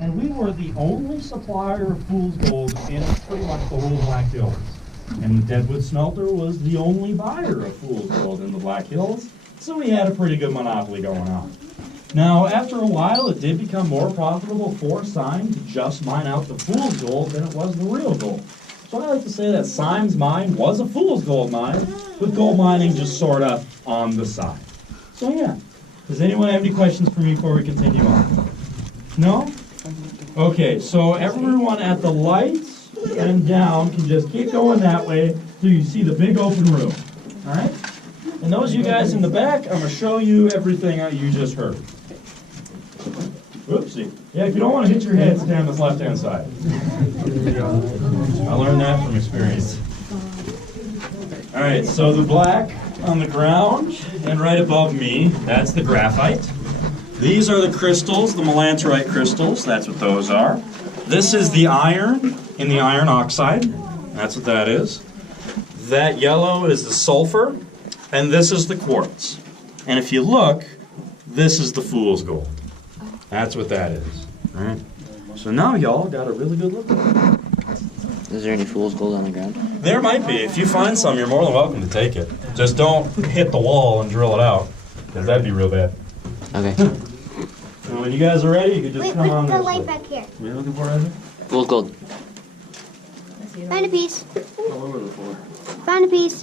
and we were the only supplier of fool's gold in pretty much the whole Black Hills. And the Deadwood smelter was the only buyer of fool's gold in the Black Hills, so we had a pretty good monopoly going on. Now, after a while, it did become more profitable for Syme to just mine out the fool's gold than it was the real gold. So I like to say that Syme's mine was a fool's gold mine, with gold mining just sort of on the side. So yeah, does anyone have any questions for me before we continue on? No? Okay, so everyone at the lights and down can just keep going that way till you see the big open room. All right? And those of you guys in the back, I'm going to show you everything you just heard. Oopsie. Yeah, if you don't want to hit your head, stay on this left-hand side. I learned that from experience. All right, so the black on the ground and right above me, that's the graphite. These are the crystals, the melanterite crystals. That's what those are. This is the iron in the iron oxide. That's what that is. That yellow is the sulfur, and this is the quartz. And if you look, this is the fool's gold. That's what that is. All right. So now y'all got a really good look at it. Is there any fool's gold on the ground? There might be. If you find some, you're more than welcome to take it. Just don't hit the wall and drill it out, because that'd be real bad. Okay. So when you guys are ready, you can just come on Wait, put the this light way. back here. What are you looking for, Ezra? Fool's gold. Find a piece. All over the floor. Find a piece.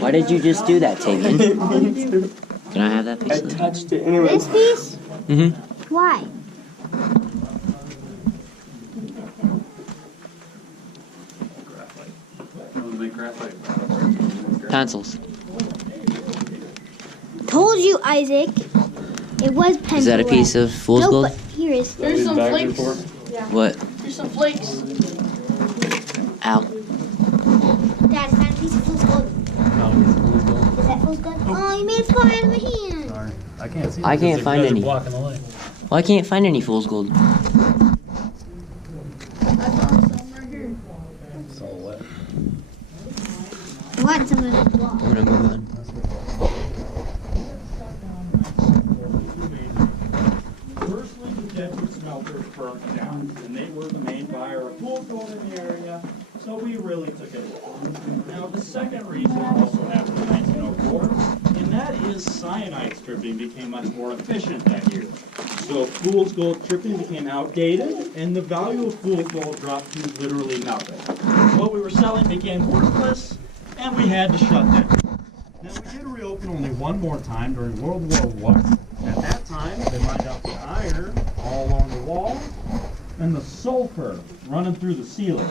Why did you just do that, Tavian? Can I have that piece? I touched it anyway. This piece? Mm-hmm. Why? Pencils. Told you, Isaac. It was pencil. Is that a piece of fool's Nope, gold? but here is. Here's some flakes. What? Here's some flakes. Ow. Dad, find a piece of fool's gold. Is that fool's gold? Oh, you made it fly out of my hand. Sorry. I can't see. I can't find any. Blocking the light. Well, I can't find any fool's gold. I found some right here. It's all wet. What? Some of the block. I'm gonna move on. Firstly, the Deadwood smelter burnt down, and they were the main buyer of fool's gold in the area, so we really took it along. Now, the second reason also happened in 1904, and that is cyanide stripping became much more efficient that year. So fool's gold stripping became outdated, and the value of fool's gold dropped to literally nothing. What we were selling became worthless, and we had to shut down. Now, we did reopen only one more time during World War I. At that time, they mined out the iron all along the wall and the sulfur running through the ceiling.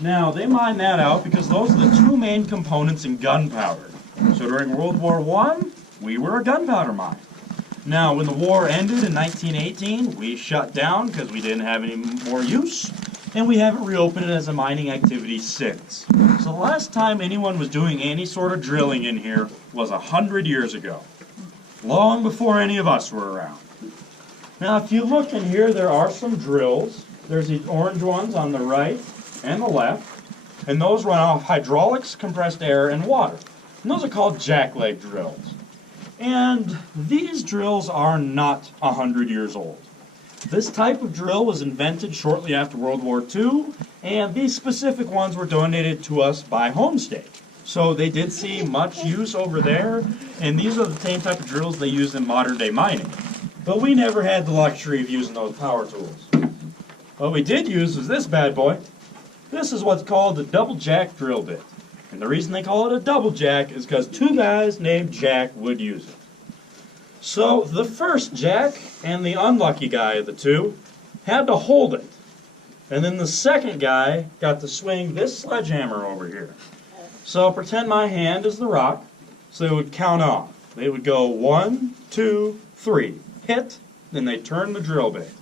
Now, they mined that out because those are the two main components in gunpowder. So during World War I, we were a gunpowder mine. Now, when the war ended in 1918, we shut down because we didn't have any more use, and we haven't reopened it as a mining activity since. So the last time anyone was doing any sort of drilling in here was 100 years ago, long before any of us were around. Now, if you look in here, there are some drills. There's these orange ones on the right and the left, and those run off hydraulics, compressed air, and water. And those are called jackleg drills. And these drills are not 100 years old. This type of drill was invented shortly after World War II, and these specific ones were donated to us by Homestake. So they did see much use over there, and these are the same type of drills they use in modern day mining. But we never had the luxury of using those power tools. What we did use was this bad boy. This is what's called a double jack drill bit. And the reason they call it a double jack is because two guys named Jack would use it. So the first Jack and the unlucky guy of the two had to hold it. And then the second guy got to swing this sledgehammer over here. So pretend my hand is the rock, so they would count off. They would go 1, 2, 3, hit, then they turn the drill bit.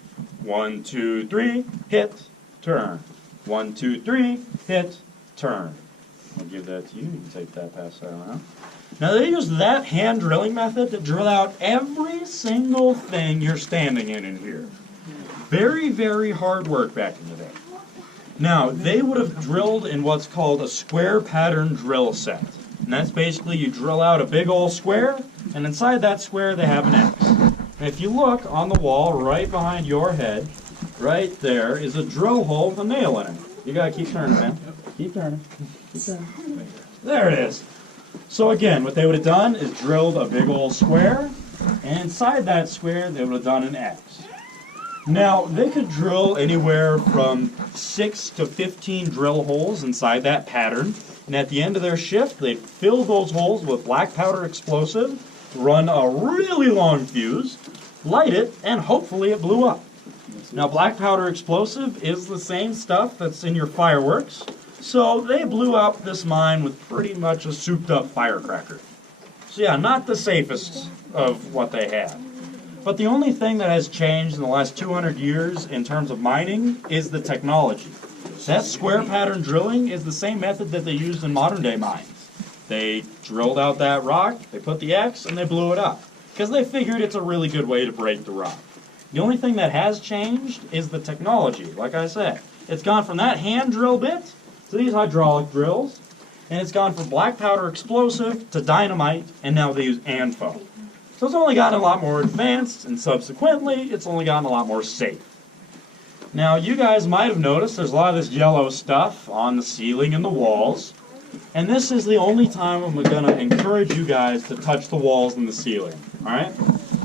1, 2, 3, hit, turn. 1, 2, 3, hit, turn. I'll give that to you. You can take that past that out. Now they use that hand drilling method to drill out every single thing you're standing in here. Very, very hard work back in the day. Now, they would have drilled in what's called a square pattern drill set. And that's basically you drill out a big old square, and inside that square they have an X. And if you look on the wall right behind your head, right there is a drill hole with a nail in it. You gotta keep turning, man. Keep turning. Keep turning. There it is. So again, what they would have done is drilled a big old square, and inside that square they would have done an X. Now, they could drill anywhere from 6 to 15 drill holes inside that pattern, and at the end of their shift, they'd fill those holes with black powder explosive, run a really long fuse, light it, and hopefully it blew up. Now, black powder explosive is the same stuff that's in your fireworks, so they blew up this mine with pretty much a souped-up firecracker. So yeah, not the safest of what they had. But the only thing that has changed in the last 200 years in terms of mining is the technology. That square pattern drilling is the same method that they used in modern day mines. They drilled out that rock, they put the X, and they blew it up. Because they figured it's a really good way to break the rock. The only thing that has changed is the technology, like I said. It's gone from that hand drill bit to these hydraulic drills, and it's gone from black powder explosive to dynamite, and now they use ANFO. So it's only gotten a lot more advanced, and subsequently, it's only gotten a lot more safe. Now, you guys might have noticed there's a lot of this yellow stuff on the ceiling and the walls, and this is the only time I'm going to encourage you guys to touch the walls and the ceiling, alright?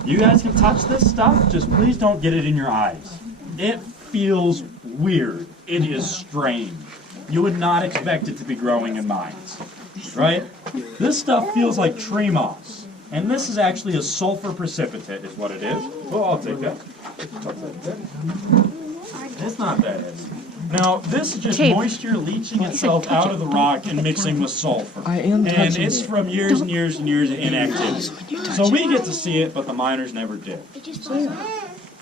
You guys can touch this stuff, just please don't get it in your eyes. It feels weird. It is strange. You would not expect it to be growing in mines, right? This stuff feels like tree moss. And this is actually a sulfur precipitate is what it is. Oh, I'll take that. It's not that heavy. Now, this is just moisture leaching itself out of the rock and mixing with sulfur. And it's from years and years and years of inactivity. So we get to see it, but the miners never did.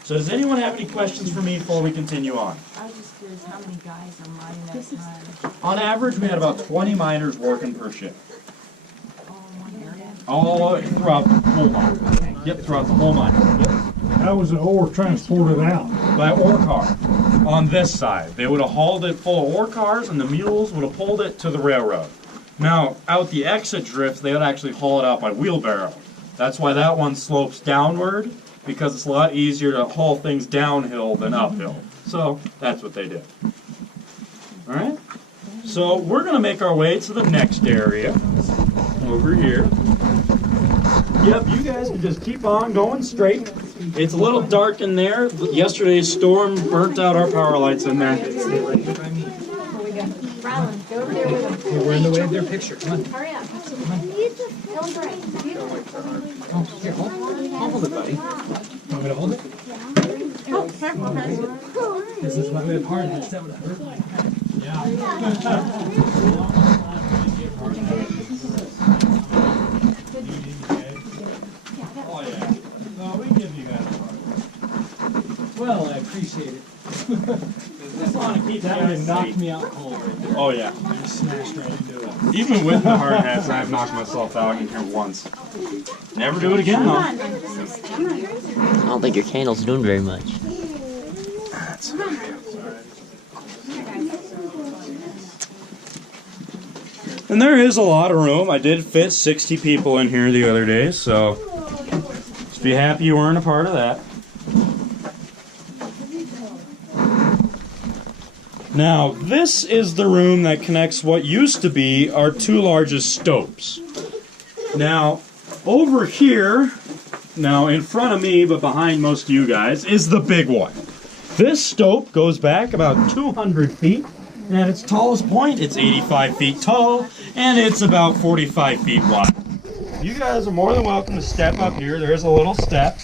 So does anyone have any questions for me before we continue on? I was just curious, how many guys are mining at a time? On average, we had about 20 miners working per shift. All in one area? All throughout the whole mine. Yep, throughout the whole mine. Yep. How was the ore transported out? By ore car. On this side. They would have hauled it full of ore cars, and the mules would have pulled it to the railroad. Now, out the exit drifts, they would actually haul it out by wheelbarrow. That's why that one slopes downward, because it's a lot easier to haul things downhill than uphill. So, that's what they did. Alright? So, we're going to make our way to the next area. Over here. Yep, you guys can just keep on going straight. It's a little dark in there. Yesterday's storm burnt out our power lights in there. We're in the way of their picture. Come on. Hurry up. Don't break. Oh, here, I'll hold it, buddy. Want me to hold it? Oh, careful. This is my way hard. Is that what it hurt like? Oh yeah. No, we give you guys a Well, I appreciate it. Just want to keep That you would guys have knocked safe. me out cold right there. Oh yeah. I just smashed right into it. Even with the hard hats, I've knocked myself out in here once. Never do it again though. I don't think your candle's doing very much. And there is a lot of room. I did fit 60 people in here the other day, so just be happy you weren't a part of that. Now, this is the room that connects what used to be our two largest stopes. Now, over here, now in front of me, but behind most of you guys, is the big one. This stope goes back about 200 feet, and at its tallest point, it's 85 feet tall, and it's about 45 feet wide. You guys are more than welcome to step up here. There's a little step.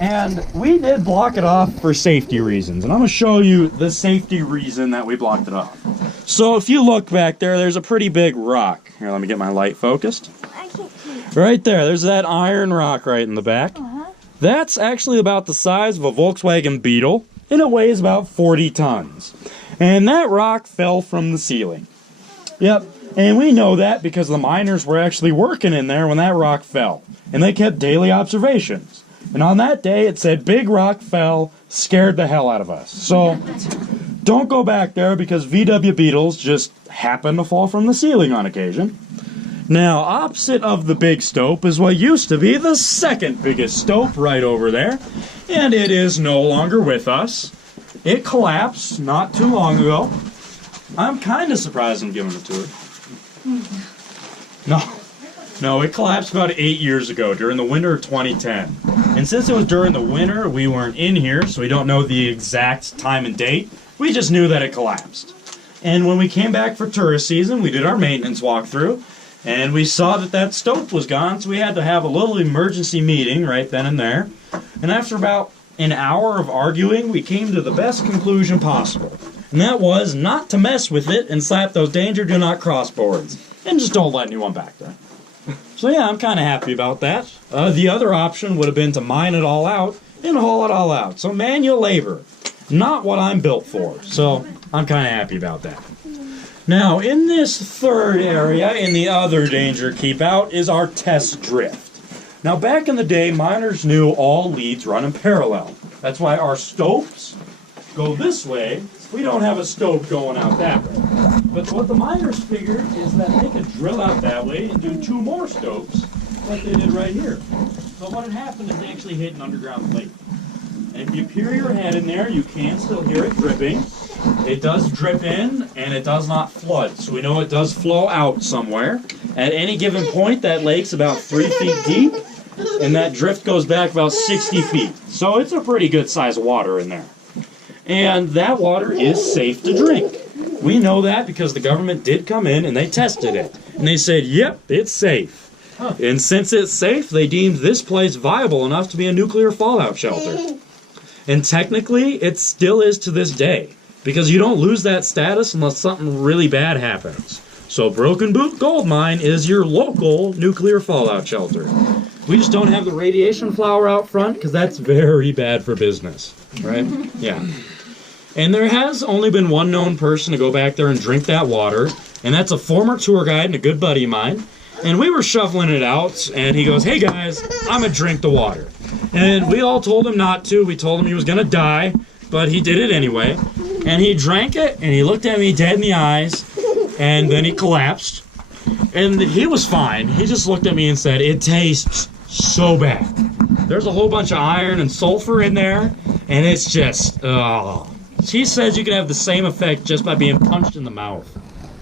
And we did block it off for safety reasons. And I'm going to show you the safety reason that we blocked it off. So if you look back there, there's a pretty big rock. Here, let me get my light focused. I can't see. Right there, there's that iron rock right in the back. That's actually about the size of a Volkswagen Beetle, and it weighs about 40 tons. And that rock fell from the ceiling. Yep, and we know that because the miners were actually working in there when that rock fell. And they kept daily observations. And on that day, it said, big rock fell, scared the hell out of us. So, don't go back there because VW Beetles just happen to fall from the ceiling on occasion. Now, opposite of the big stope is what used to be the second biggest stope right over there, and it is no longer with us. It collapsed not too long ago. I'm kind of surprised I'm giving it to her. No, it collapsed about 8 years ago during the winter of 2010. And since it was during the winter, we weren't in here, so we don't know the exact time and date. We just knew that it collapsed. And when we came back for tourist season, we did our maintenance walkthrough, and we saw that that stope was gone, so we had to have a little emergency meeting right then and there. And after about an hour of arguing, we came to the best conclusion possible. And that was not to mess with it and slap those danger do not cross boards. And just don't let anyone back there. So yeah, I'm kind of happy about that. The other option would have been to mine it all out and haul it all out. So manual labor, not what I'm built for. So I'm kind of happy about that. Now, in this third area, in the other danger keep out, is our test drift. Now, back in the day, miners knew all leads run in parallel. That's why our stopes go this way. We don't have a stope going out that way. But what the miners figured is that they could drill out that way and do 2 more stopes like they did right here. So what had happened is they actually hit an underground lake. And if you peer your head in there, you can still hear it dripping. It does drip in, and it does not flood. So we know it does flow out somewhere. At any given point, that lake's about 3 feet deep, and that drift goes back about 60 feet. So it's a pretty good size of water in there. And that water is safe to drink. We know that because the government did come in and they tested it. And they said, yep, it's safe. And since it's safe, they deemed this place viable enough to be a nuclear fallout shelter. And technically, it still is to this day. Because you don't lose that status unless something really bad happens. So Broken Boot Gold Mine is your local nuclear fallout shelter. We just don't have the radiation flower out front because that's very bad for business. Right? Yeah. And there has only been one known person to go back there and drink that water. And that's a former tour guide and a good buddy of mine. And we were shoveling it out, and he goes, hey guys, I'm gonna drink the water. And we all told him not to. We told him he was gonna die, but he did it anyway. And he drank it, and he looked at me dead in the eyes, and then he collapsed. And he was fine. He just looked at me and said, it tastes so bad. There's a whole bunch of iron and sulfur in there, and it's just, He says you can have the same effect just by being punched in the mouth.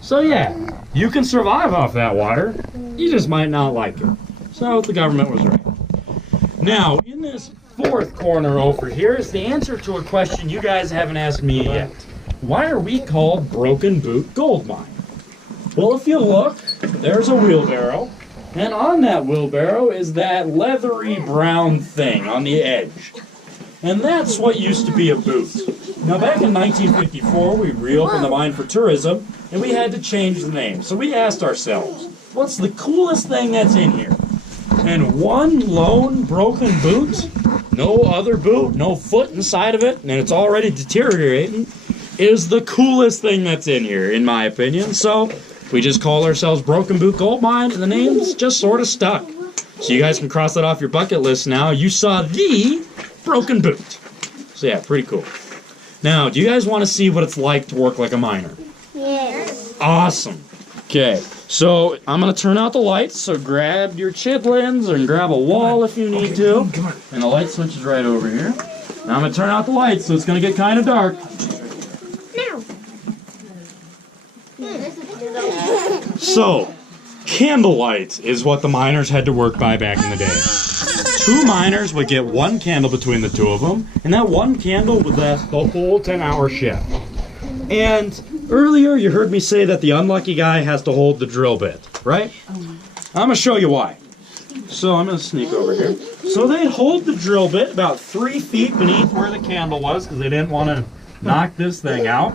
So yeah, you can survive off that water. You just might not like it. So the government was right. Now, in this fourth corner over here is the answer to a question you guys haven't asked me yet. Why are we called Broken Boot Gold Mine? Well, if you look, there's a wheelbarrow. And on that wheelbarrow is that leathery brown thing on the edge. And that's what used to be a boot. Now, back in 1954, we reopened the mine for tourism, and we had to change the name. So we asked ourselves, what's the coolest thing that's in here? And one lone broken boot, no other boot, no foot inside of it, and it's already deteriorating, is the coolest thing that's in here, in my opinion. So we just call ourselves Broken Boot Gold Mine, and the name's just sort of stuck. So you guys can cross that off your bucket list now. You saw the broken boot. So yeah, pretty cool. Now, do you guys want to see what it's like to work like a miner? Yes. Awesome. Okay, so I'm going to turn out the lights, so grab your chitlins and grab a wall if you need to. And the light switch is right over here. Now I'm going to turn out the lights, so it's going to get kind of dark. So, candlelight is what the miners had to work by back in the day. 2 miners would get 1 candle between the 2 of them, and that 1 candle would last the whole 10-hour shift. And earlier you heard me say that the unlucky guy has to hold the drill bit, right? I'm going to show you why. So I'm going to sneak over here. So they'd hold the drill bit about 3 feet beneath where the candle was because they didn't want to knock this thing out.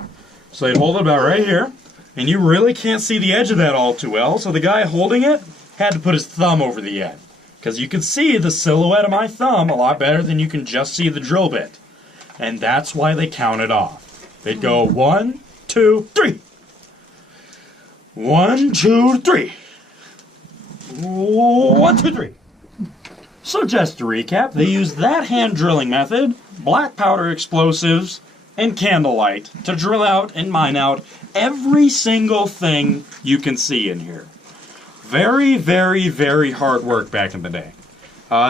So they'd hold it about right here. And you really can't see the edge of that all too well, so the guy holding it had to put his thumb over the edge. Because you can see the silhouette of my thumb a lot better than you can just see the drill bit. And that's why they counted off. They'd go 1, 2, 3. 1, 2, 3. 1, 2, 3. So just to recap, they used that hand drilling method, black powder explosives, and candlelight to drill out and mine out every single thing you can see in here. Very, very, very hard work back in the day.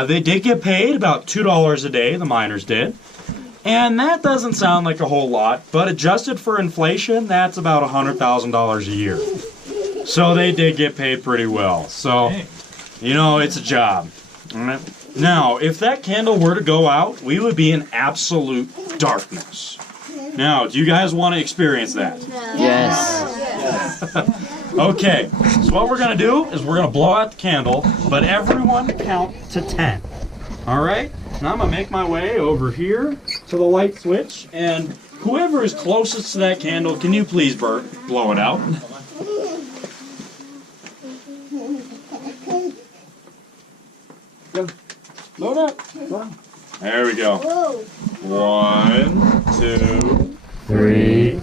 They did get paid about $2 a day, the miners did. And that doesn't sound like a whole lot, but adjusted for inflation, that's about $100,000 a year. So they did get paid pretty well. So, you know, it's a job. All right. Now, if that candle were to go out, we would be in absolute darkness. Now, do you guys want to experience that? Yes. Okay, so what we're going to do is we're going to blow out the candle, but everyone count to 10. All right? Now I'm going to make my way over here to the light switch, and whoever is closest to that candle, can you please, Bert, blow it out? Go. Blow it out. Blow it out. There we go. Whoa. 1, 2, 3,